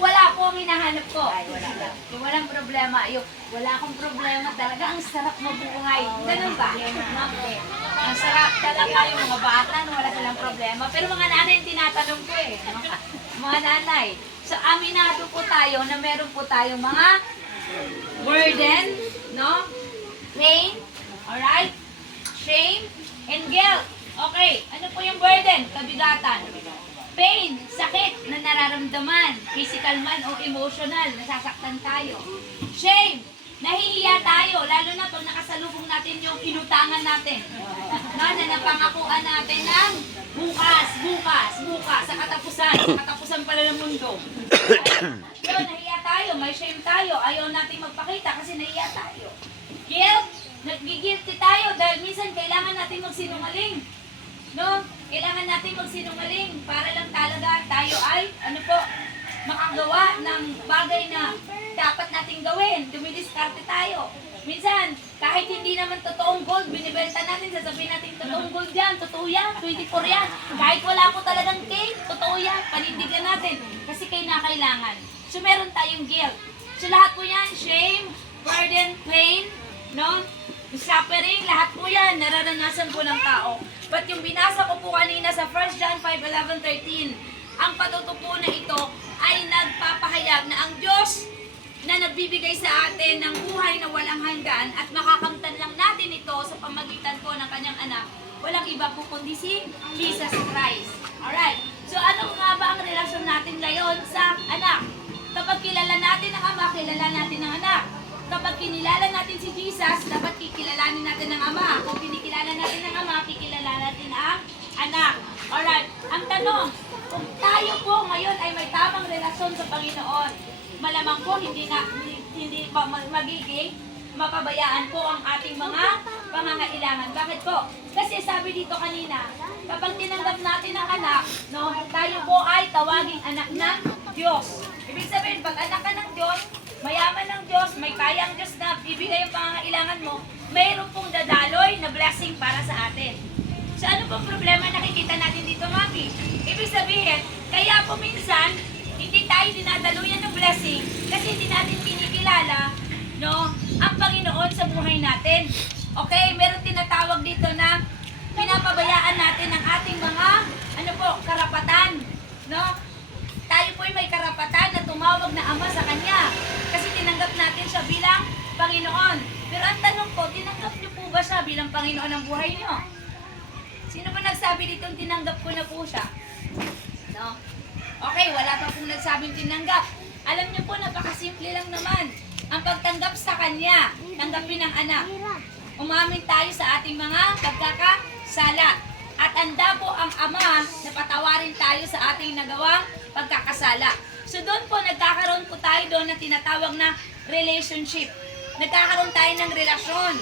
Wala po ang hinahanap ko. Yung walang problema. Yung wala akong problema talaga. Ang sarap mabuhay. Ganun ba? Ang sarap talaga yung mga bata na wala silang problema. Pero mga nanay yung tinatanong ko eh. Mga nanay. So aminado po tayo na meron po tayong mga burden, no? Pain, alright? Shame, and guilt. Okay, ano po yung burden? Kabigatan. Pain, sakit na nararamdaman, physical man o emotional, nasasaktan tayo. Shame, nahihiya tayo, lalo na pag nakasalubong natin yung inutangan natin. No, na napangakuan natin ng bukas, sa katapusan pala ng mundo. So, nahihiya tayo, may shame tayo, ayaw natin magpakita kasi nahihiya tayo. Guilt, nag-guilty tayo dahil minsan kailangan natin magsinungaling. No? Kailangan natin magsinungaling para lang talaga tayo ay, makagawa ng bagay na dapat nating gawin. Dumidiskarte tayo. Minsan, kahit hindi naman totoong gold, binibenta natin, sasabihin natin, totoong gold yan, totoo yan, 24 yan. Kahit wala po talagang cake, totoo yan, panindigan natin. Kasi kailangan. So, meron tayong guilt. So, lahat po yan, shame, burden, pain, no? Suffering, lahat po yan, nararanasan po ng tao. But yung binasa ko po kanina sa 1 John 5:11-13, ang patutupo na ito ay nagpapahayag na ang Diyos na nagbibigay sa atin ng buhay na walang hanggan at makakamtan lang natin ito sa pamagitan po ng kanyang anak, walang iba po kundi si Jesus Christ. Alright, so ano nga ba ang relasyon natin ngayon sa anak? Kapag kilala natin ang ama, kilala natin ang anak. Kapag kinilala natin si Jesus, dapat kikilalanin natin ang ama. Kung kinikilala natin ang ama, kikilala natin ang anak. Alright, ang tanong, kung tayo po ngayon ay may tamang relasyon sa Panginoon, malamang po hindi magiging mapabayaan po ang ating mga pangangailangan. Bakit po? Kasi sabi dito kanina, kapag tinanggap natin ang anak, no, tayo po ay tawaging anak ng Diyos. Ibig sabihin, pag anak ka ng Diyos, mayaman ng Diyos, may kayang Diyos na ibigay ang pangangailangan mo, mayroon pong dadaloy na blessing para sa atin. So ano pong problema nakikita natin dito, Mami? Ibig sabihin, kaya po minsan, hindi tayo dinadaluyan ng blessing kasi hindi natin kinikilala, no, ang Panginoon sa buhay natin. Okay, meron tinatawag dito na pinapabayaan natin ang ating mga, karapatan, no? Tayo po ay may karapatan na tumawag na ama sa Kanya kasi tinanggap natin siya bilang Panginoon. Pero ang tanong ko, tinanggap niyo po ba siya bilang Panginoon ng buhay niyo? Sino ba nagsabi dito tinanggap ko na po siya? No? Okay, wala pa pong nagsabing tinanggap. Alam niyo po, napakasimple lang naman. Ang pagtanggap sa Kanya, tanggapin ng anak. Umamin tayo sa ating mga pagkakasala. At anda po ang Ama na patawarin tayo sa ating nagawang pagkakasala. So doon po, nagkakaroon po tayo doon na tinatawag na relationship. Nagkakaroon tayo ng relasyon.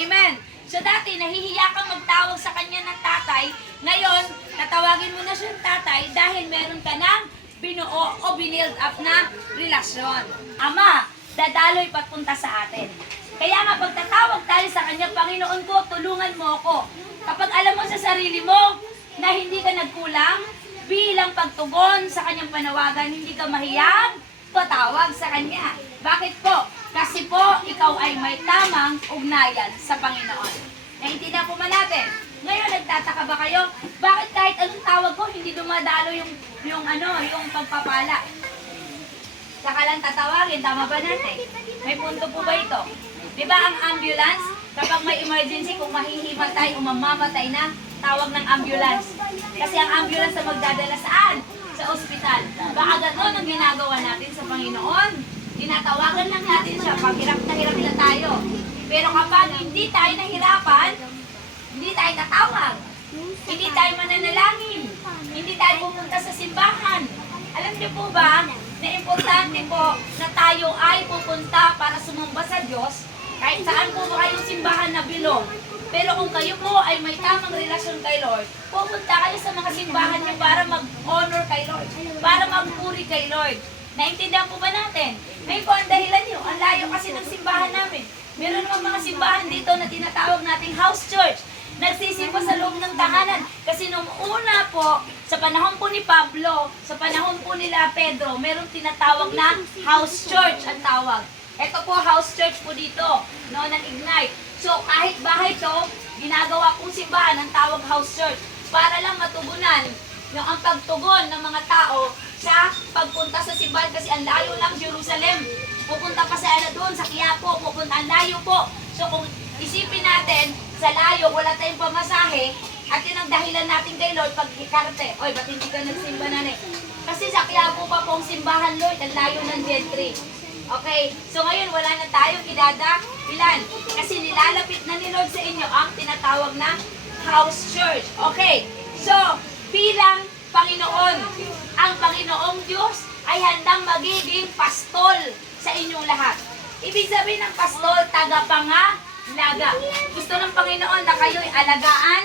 Amen. So dati, nahihiya kang magtawag sa kanya ng tatay. Ngayon, tatawagin mo na siyang tatay dahil meron ka ng binuo o binild up na relasyon. Ama, dadaloy papunta sa atin. Kaya nga, pag tatawag tayo sa kanya, Panginoon ko, tulungan mo ako. Kapag alam mo sa sarili mo na hindi ka nagkulang, bilang pagtugon sa kanyang panawagan, hindi ka mahiyang patawag sa kanya. Bakit po? Kasi po, ikaw ay may tamang ugnayan sa Panginoon. Naintindihan po man natin. Ngayon, nagtataka ba kayo? Bakit kahit anong tawag ko, hindi dumadalo yung pagpapala? Saka lang tatawagin, tama ba natin? May punto po ba ito? Diba ang ambulance, kapag may emergency, kung mahihimatay o mamamatay na, tawag ng ambulance. Kasi ang ambulance na magdadala saan? Sa ospital. Baka gano'n ang ginagawa natin sa Panginoon. Tinatawagan lang natin siya pag hirap na tayo. Pero kapag hindi tayo nahirapan, hindi tayo tatawag. Hindi tayo mananalangin. Hindi tayo pupunta sa simbahan. Alam niyo po ba, na importante po na tayo ay pupunta para sumamba sa Diyos, kahit saan po ba kayong simbahan na bilog. Pero kung kayo po ay may tamang relasyon kay Lord, pupunta kayo sa mga simbahan niyo para mag-honor kay Lord, para magpuri kay Lord. Naintindihan po ba natin? Ngayon po ang dahilan niyo, ang layo kasi ng simbahan namin. Meron naman mga simbahan dito na tinatawag nating house church. nagsisimba sa loob ng tahanan. Kasi nung una po, sa panahon po ni Pablo, sa panahon po nila Pedro, merong tinatawag na house church ang tawag. Ito po, house church po dito, no, ng Ignite. So, kahit bahay to, ginagawa kong simbahan ang tawag house church para lang matugunan yung ang pagtugon ng mga tao sa pagpunta sa simbahan kasi ang layo lang Jerusalem. Pupunta pa sa doon, sa Quiapo, pupunta ang layo po. So kung isipin natin, sa layo, wala tayong pamasahe, at yun ang dahilan natin kay Lord pag ikarte. Oy, ba't hindi ka nagsimba na Kasi sa Quiapo pa pong simbahan, Lord, ang layo ng gentry. Okay, so ngayon wala na tayong ilan. Kasi nilalapit na ni Lord sa inyo ang tinatawag na house church. Okay, so bilang Panginoon, ang Panginoong Diyos ay handang magiging pastol sa inyong lahat. Ibig sabihin ng pastol, tagapangalaga. Gusto ng Panginoon na kayo'y alagaan,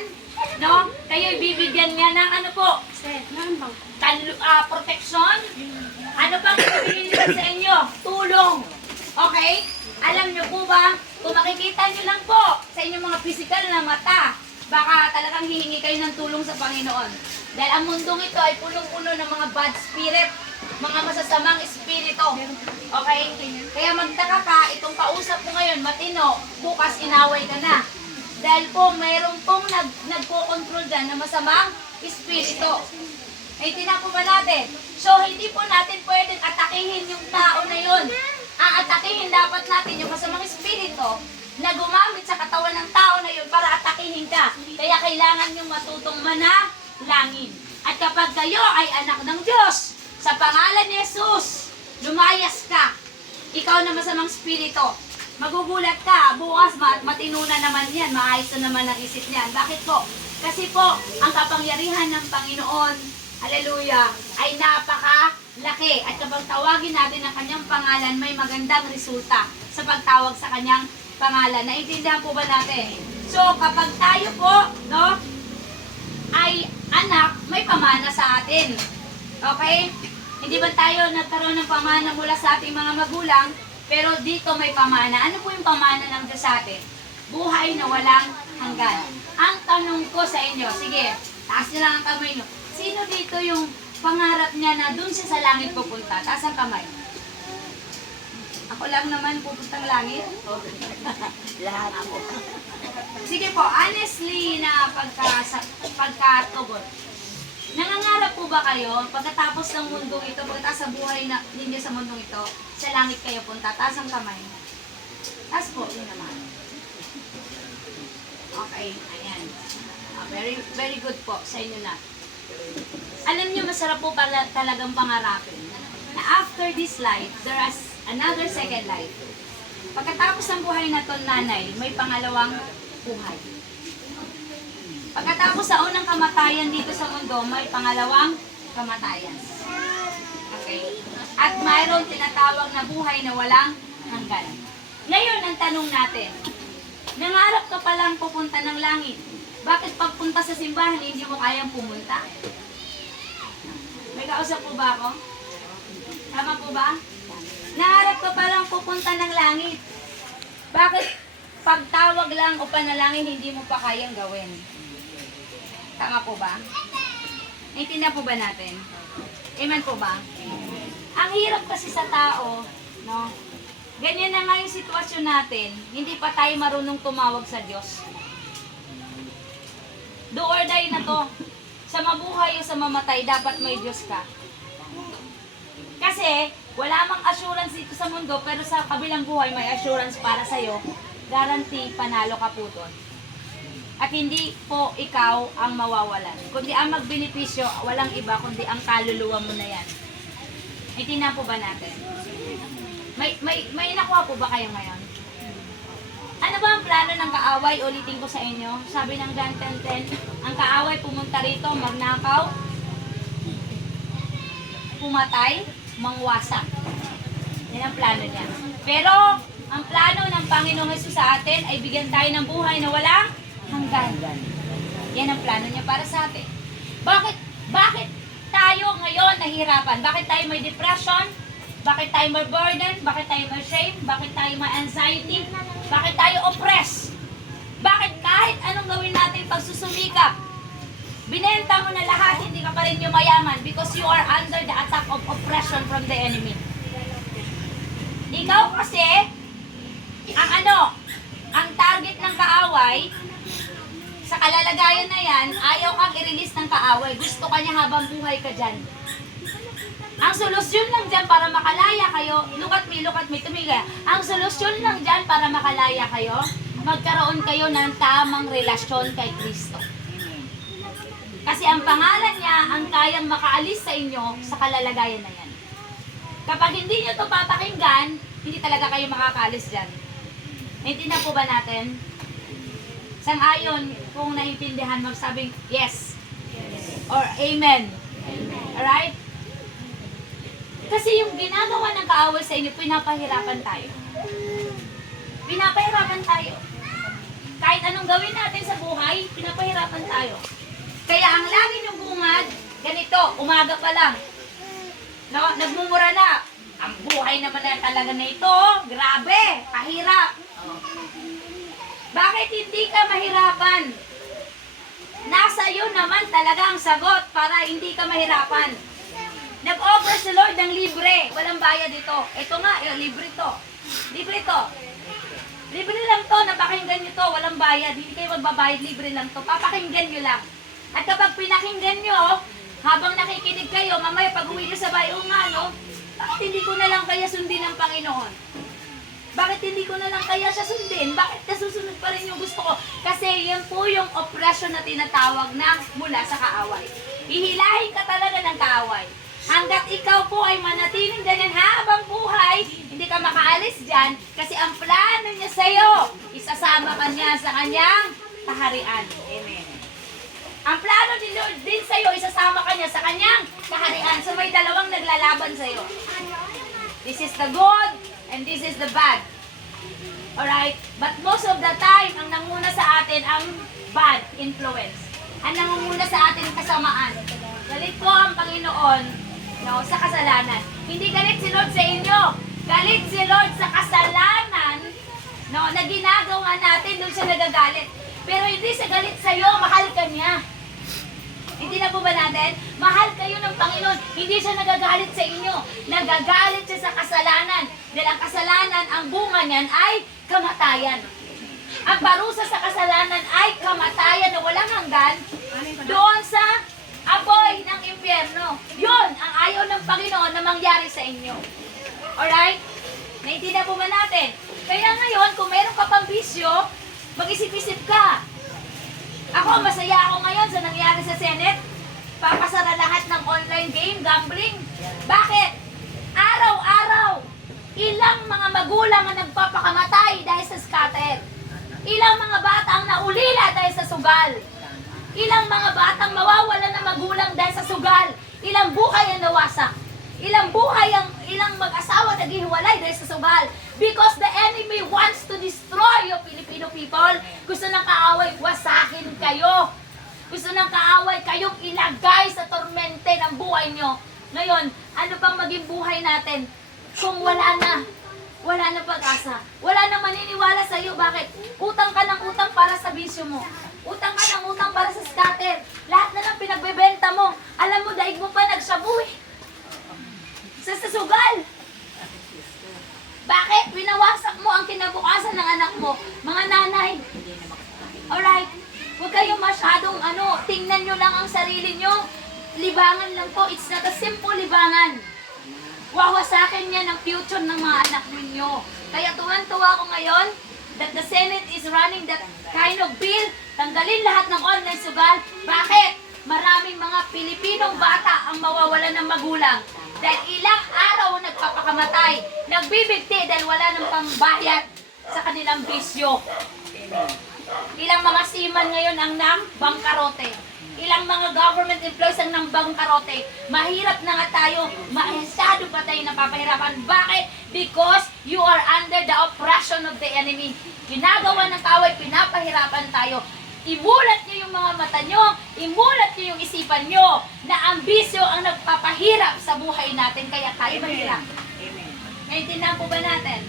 no? Kayo'y bibigyan niya ng ano po? Protection. Ano pang ibibigay nila sa inyo? Tulong. Okay? Alam niyo po ba, kung makikita niyo lang po sa inyong mga physical na mata, baka talagang hihingi kayo ng tulong sa Panginoon. Dahil ang mundong ito ay punong-puno ng mga bad spirit, mga masasamang espiritu. Okay? Kaya magtaka ka, itong kausap mo ngayon, matino, bukas inaway ka na. Dahil po, mayroon pong nagko-control dyan na masamang espiritu. Naiintindihan po ba natin? So, hindi po natin pwedeng atakihin yung tao na yun. Aatakihin dapat natin yung masamang espiritu na gumamit sa katawan ng tao na yun para atakihin ka. Kaya kailangan yung matutong manalangin. At kapag kayo ay anak ng Diyos, sa pangalan ni Jesus, lumayas ka. Ikaw na masamang espiritu. Magugulat ka, bukas matinuna naman yan, maayos na naman ang isip niyan. Bakit po? Kasi po, ang kapangyarihan ng Panginoon, haleluya, ay napakalaki. At kapag tawagin natin ang kanyang pangalan, may magandang resulta sa pagtawag sa kanyang pangalan. Naintindihan po ba natin? So, kapag tayo po, no, ay anak, may pamana sa atin. Okay? Hindi ba tayo nagkaroon ng pamana mula sa ating mga magulang, pero dito may pamana. Ano po yung pamana ng Diyos sa atin? Buhay na walang hanggan. Ang tanong ko sa inyo, sige, taas nyo lang ang kamay nyo. Sino dito yung pangarap niya na dun siya sa langit pupunta? Taas ang kamay. Ako lang naman pupuntang langit. Lahat po. Sige po, honestly na pagkatugon. Nangangarap po ba kayo, pagkatapos ng mundong ito, pagkatapos sa buhay na ninyo sa mundong ito, sa langit kayo punta? Taas ang kamay. Taas po, yun naman. Okay, ayan. Very, very good po sa inyo na. Alam niyo, masarap po pala talagang pangarapin na after this life, there is another second life. Pagkatapos ng buhay na to, nanay, may pangalawang buhay. Pagkatapos sa unang kamatayan dito sa mundo, may pangalawang kamatayan. Okay? At mayroon tinatawag na buhay na walang hanggan. Ngayon, ang tanong natin, nangarap ka palang pupunta ng langit. Bakit pagpunta sa simbahan, hindi mo kayang pumunta? May kausap po ba ako? Tama po ba? Nangarap ka palang pupunta ng langit. Bakit pagtawag lang o panalangin, hindi mo pa kayang gawin? Tama po ba? Naintindihan po ba natin? Amen po ba? Ang hirap kasi sa tao, no? Ganyan na nga yung sitwasyon natin, hindi pa tayo marunong tumawag sa Diyos. Do or die na to. Sa mabuhay o sa mamatay, dapat may Diyos ka. Kasi, wala mang assurance dito sa mundo, pero sa kabilang buhay may assurance para sa'yo. Guarantee, panalo ka po doon. At hindi po ikaw ang mawawalan. Kundi ang magbenepisyo, walang iba, kundi ang kaluluwa mo na yan. Itinaan po ba natin? May nakuha po ba kayo ngayon? Ano ba ang plano ng kaaway? Ulitin ko sa inyo. Sabi ng John 10:10, ang kaaway pumunta rito, magnakaw, pumatay, mangwasak. Yan ang plano niya. Pero, ang plano ng Panginoong Hesus sa atin ay bigyan tayo ng buhay na walang hanggan. Yan ang plano niya para sa atin. Bakit tayo ngayon nahihirapan? Bakit tayo may depression? Bakit tayo may burden? Bakit tayo may shame? Bakit tayo may anxiety? Bakit tayo oppressed? Bakit kahit anong gawin natin pagsusumikap, binenta mo na lahat, hindi ka pa rin yumayaman because you are under the attack of oppression from the enemy. Ikaw kasi, ang target ng kaaway, sa kalalagayan na yan, ayaw kang i-release ng kaaway. Gusto ka niya habang buhay ka dyan. Ang solusyon lang dyan para makalaya kayo, look at me, tumigil. Ang solusyon lang dyan para makalaya kayo, magkaroon kayo ng tamang relasyon kay Kristo. Kasi ang pangalan niya ang kayang makaalis sa inyo sa kalalagayan na yan. Kapag hindi nyo ito papakinggan, hindi talaga kayo makakaalis dyan. Naintindihan po ba natin? Sang-ayon, kung naiintindihan, magsabing yes. Or amen. Alright? Kasi yung ginagawa ng kaaway sa inyo, pinapahirapan tayo. Pinapahirapan tayo. Kahit anong gawin natin sa buhay, pinapahirapan tayo. Kaya ang lagi ng bungad, ganito, umaga pa lang. No, nagmumura na. Ang buhay naman na talaga na ito, grabe, pahirap. Bakit hindi ka mahirapan? Nasa iyo naman talaga ang sagot para hindi ka mahirapan. Nag-offer si Lord ng libre, walang bayad ito. Ito nga, libre to. Libre to. Libre lang to, napakinggan nyo to, walang bayad. Hindi kayo magbabayad, libre lang to. Papakinggan nyo lang. At kapag pinakinggan nyo, habang nakikinig kayo, mamaya pag uwi nyo sa bayo nga, no? Bakit hindi ko na lang kaya sundin ng Panginoon? Bakit hindi ko na lang kaya siya sundin? Bakit nasusunod pa rin yung gusto ko? Kasi yan po yung oppression na tinatawag na mula sa kaaway. Hihilahin ka talaga ng kaaway. Hanggat ikaw po ay manatiling ganyan habang buhay, hindi ka makaalis dyan kasi ang plano niya sa'yo, isasama ka niya sa kanyang kaharian. Amen. Ang plano ni Lord din sa'yo, isasama ka niya sa kanyang kaharian. So may dalawang naglalaban sa'yo. This is the good and this is the bad. Alright? But most of the time, ang nanguna sa atin ang bad influence. Ang nangunguna sa atin kasamaan. Galit po ang Panginoon, no, sa kasalanan. Hindi galit si Lord sa inyo. Galit si Lord sa kasalanan, no, na ginagawa natin, doon siya nagagalit. Pero hindi siya galit sa iyo, mahal ka niya. Hindi na po ba natin? Mahal kayo ng Panginoon. Hindi siya nagagalit sa inyo. Nagagalit siya sa kasalanan. Dahil ang kasalanan, ang bunga niyan ay kamatayan. Ang parusa sa kasalanan ay kamatayan na walang hanggan doon sa apoy ng impyerno. Yun ang ayaw ng Panginoon na mangyari sa inyo. Alright? Naintindihan po ba natin? Kaya ngayon, kung meron ka pang bisyo, mag-isip-isip ka. Ako, masaya ako ngayon sa nangyari sa Senate. Papasara lahat ng online game, gambling. Bakit? Araw-araw, ilang mga magulang ang nagpapakamatay dahil sa scatter. Ilang mga bata ang naulila dahil sa sugal. Ilang mga batang mawawalan ng magulang dahil sa sugal. Ilang buhay ang nawasak. Ilang mag-asawa naghihiwalay dahil sa sugal. Because the enemy wants to destroy your Filipino people. Gusto ng kaaway, wasakin kayo. Gusto ng kaaway, kayong ilagay sa tormente ng buhay nyo. Ngayon, ano pang maging buhay natin kung wala na pag-asa? Wala nang maniniwala sa iyo. Bakit? Utang ka ng utang para sa bisyo mo. Utang ka ng utang para sa scatter. Lahat na lang pinagbebenta mo. Alam mo, daig mo pa nagsabuhi. Sa sugal. Bakit? Winawasak mo ang kinabukasan ng anak mo. Mga nanay. Alright? Huwag kayong masyadong tingnan nyo lang ang sarili nyo. Libangan lang po. It's not a simple libangan. Wawasakin niya ng future ng mga anak ninyo. Kaya tuwan-tuwa ko ngayon that the Senate is running that kind of bill. Tanggalin lahat ng online sugal. Bakit? Maraming mga Pilipinong bata ang mawawalan ng magulang. Dahil ilang araw nagpapakamatay. Nagbibigti dahil wala ng pambayad sa kanilang bisyo. Ilang mga seaman ngayon ang nang bangkarote. Ilang mga government employees ang nang bangkarote. Mahirap na nga tayo. Masyado pa tayo napapahirapan. Bakit? Because you are under the oppression of the enemy. Ginagawa ng kaway, pinapahirapan tayo. Imulat niyo yung mga mata niyo, imulat niyo yung isipan niyo na ang bisyo ang nagpapahirap sa buhay natin kaya tayo mahirap. Naintindihan po ba natin?